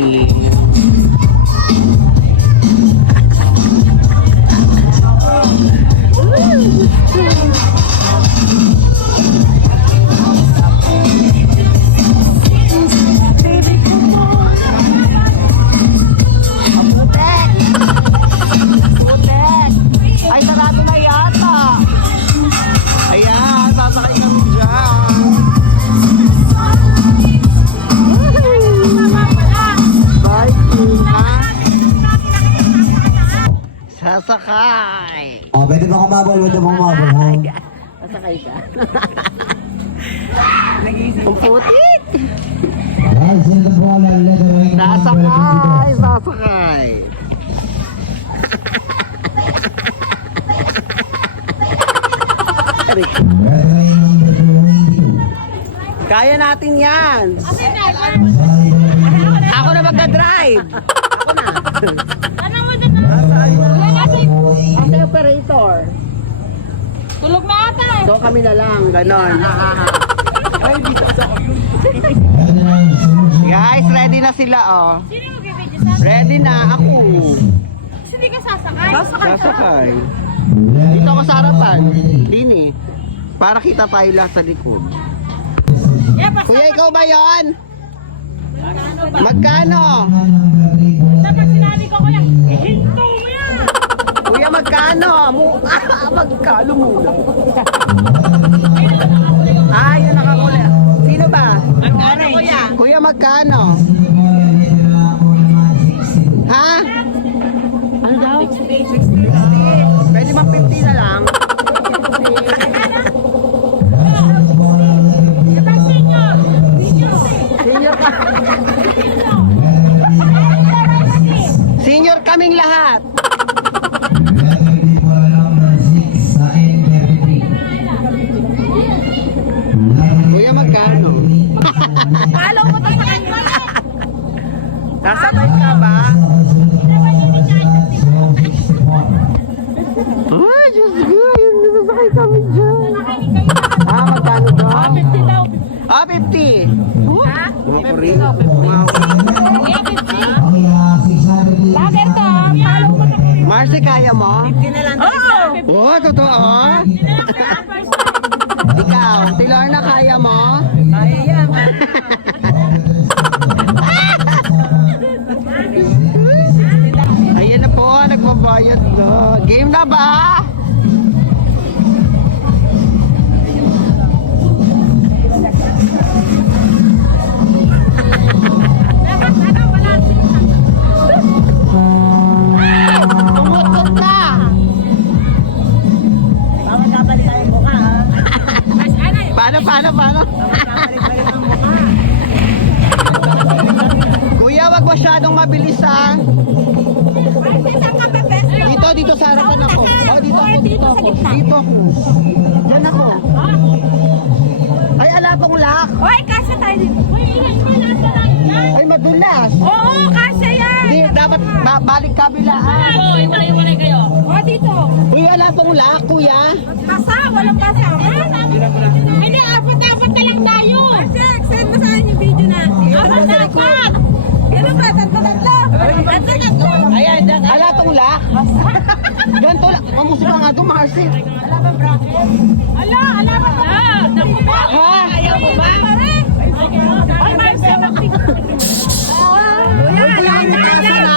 biking. Ay, sarado na yata. Ayan, sasakay kami dyan. Biking, ha? Sasakay. Oh, pwede ba kumabol? Pwede ba kumabol, ha? Sasakay ka. Ang putit. Guys, in the ball, lettering. Sasakay, sasakay. Lettering number 22. Kaya natin yan. Ako na magka-drive. Ako na. Ang operator. Tulog na ata eh. So kami na lang, ganon. Guys, ready na sila, oh. Sino magbibidyo sa atin? Ready na ako. Hindi ka sasakay? Sasakay. Dito ako sa harapan. Lini. Para kita tayo lahat sa likod. Yeah, basta Kuya, ikaw ba yon? Magkano? pag sinabi ko kuya, hinto mo yan. Kuya, magkano? Magkano muna? Yun nakakuli. Sino ba? Magkano kuya? Kuya, magkano? Ha? Ano daw? 60. Pwede mag 50 na lang. Senior ka. Senior kaming lahat. Kuya, magkano? Follow mo to sa kanya. Sasabay ka ba? Ay, Diyos ko, yun, nasasakay kami dyan. Magkano to? 50 daw. 50. Ha? Mga rin. Lager to, follow mo to. Marcy, kaya mo? Oo. Oo, totoo. Ikaw, Tilorna, kaya mo? Kaya yan. Ayan na po, nagbabayad na. Game na ba? Dapat ano, wala. Tumutot na. Bawal kapali tayo mukha ha. Mas ano yun? Paano? Kuya, wag masyadong mabilis, ha? Dito sa harapan ako. Dito ako. Diyan ako. Ay, ala pong lock. Hoy, kasya tayo dito. Hoy, ingay nasa lang yan. Ay, madulas. Oo, kasya yan. Hindi, dapat balik kabilaan. Iwalay kayo. O, dito. Uy, wala pong lock, kuya. Basa, walang basa. Hindi, apat na lang tayo. Check, send mo sa akin yung video natin. Apat. Ganun ba? Tatlo. Ayan, ala pong lock. Ganito lang. Mamusok ka nga doon, Marcy. Ala ba? Naku ba? Ha? Ayaw mo ba? Ay, Marcia, Uy, pinakasa na.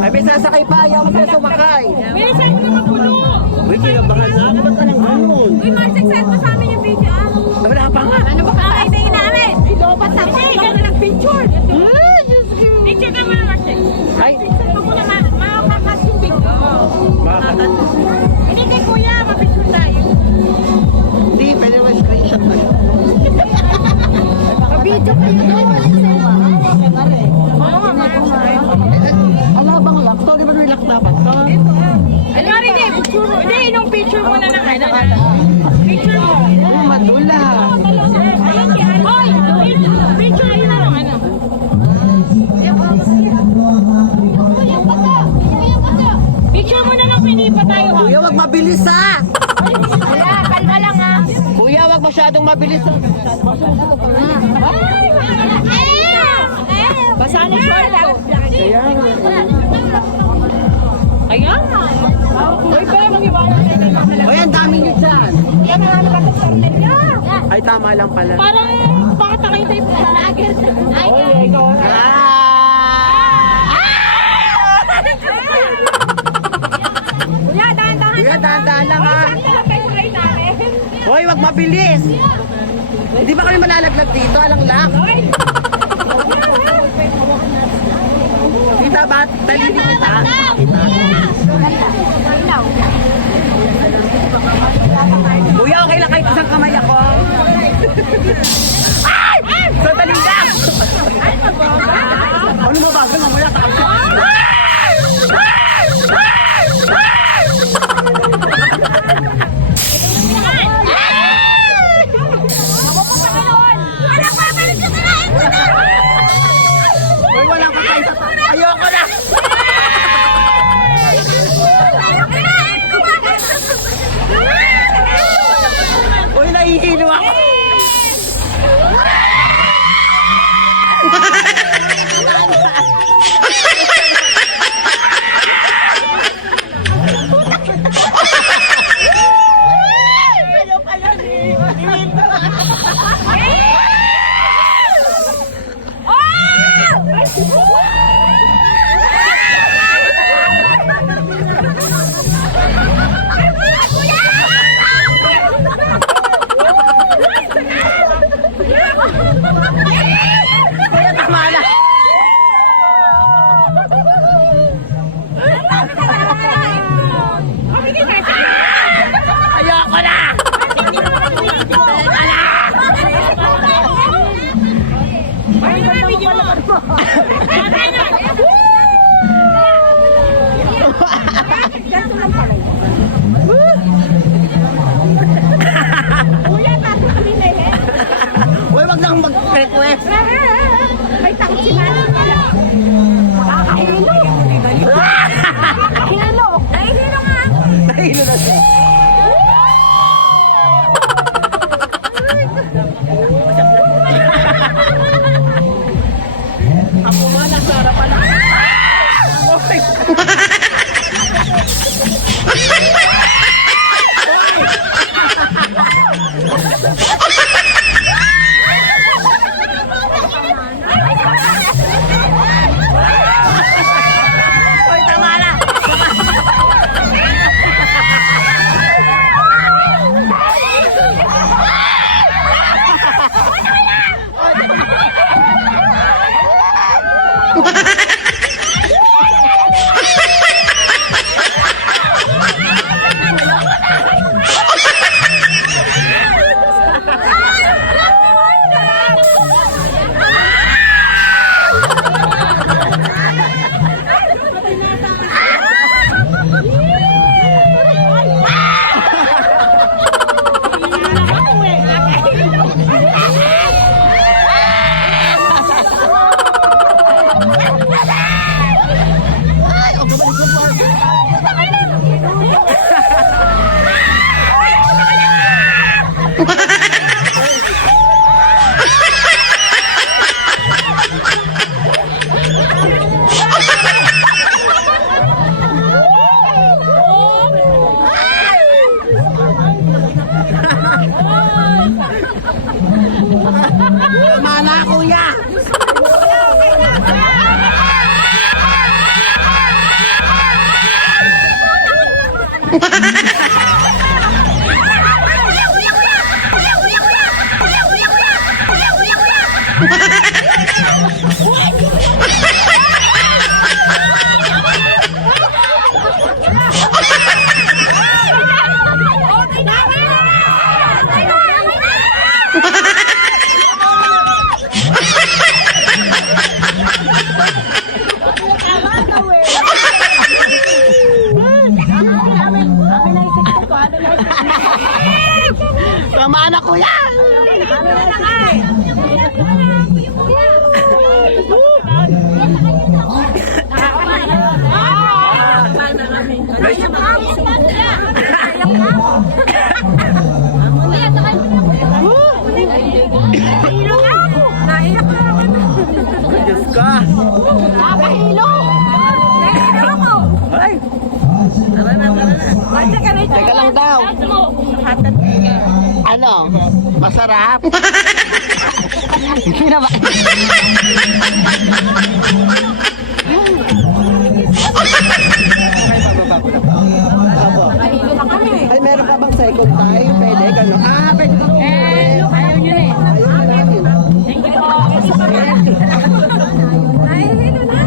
Ay, may sasakay pa. Ayaw mo sila sumakay. Bilisan mo naman puno. Uy, kinabahan na. Ba't ka nang ganun? Uy, Marcia, send mo sa amin yung video. Wala pa nga. Ano ba kakainin namin? Ilobat ako. Hindi, gano'n nag-picture. Picture ka muna, Marcia. Ay, Picture mo muna, makakas yung video. Hindi kay kuya, mapicture tayo. hindi. Pwede mo screenshot na yun. Video kayo doon. Ala bang lock? So, di ba may lock dapat? So, Ano nga rin eh, hindi, nung picture mo na ng ano. Picture mo. Uy, madula. Ayan, oy, picture mo na ng ano. Picture mo na lang, pinipa tayo ha. Kuya, wag mabilis, ha? masyadong mabilis. Basa na short. Kaya nga. Kaya nga. Uy, ba, mag-iwala na yun. Uy, ang dami nyo dyan. Yan, marami ka sa sarili niya. Ay, tama lang pala. Parang, bakit nakita tayo palagin? Ay, ikaw. Kuya, dahan-dahan. Kuya, dahan-dahan lang, ha? Sakto lang tayo sa kayo namin. Hoy, wag mabilis. Hindi ba kami malalaglag dito? Alang lang. Kita ba? Talini kita. Kuya, okay lang kahit isang kamay ako. Ay! Sandali lang! Ano mo ba? Mamaya tayo. Uy, walang patay sa tayo. Ayoko na! Uy, nahihilo ako. Kuya, tama na. Ayoko na! Uy, wag nang mag-request. May takot si Manny. Nakakahilo. Nakakahilo. Nahihilo nga. Nahihilo na siya. Ako nga, nasa harapan na. Okay. Uy, tama na. Tama na, kuya. Tama na, kuya. Teka lang daw. Ano? Masarap? Hindi na ba? Ay, meron ka bang second time? Pwede, gano'n. Ah, pwede ba? Ayaw nyo na eh. Ayaw na namin. Thank you po. Ay, dito na.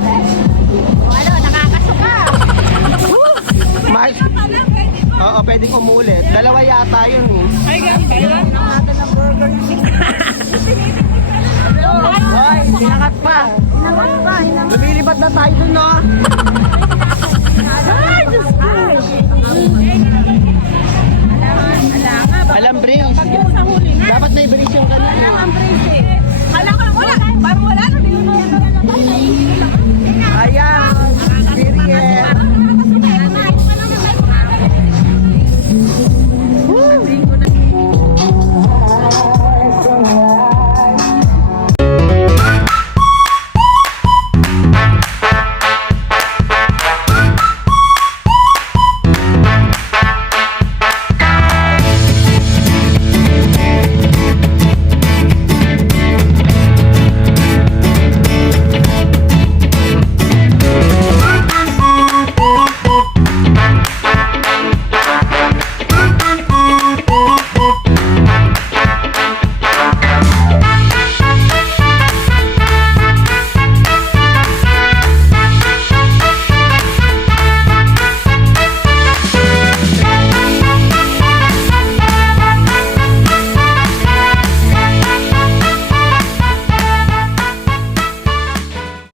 Ano, nakakasuka. Mas, oo, pwedeng umulit. Dalawa yata yun eh. Ay, ganda. Hoy, sinangat pa. Lumilipad na tayo dun, no? Ay, Diyos ko.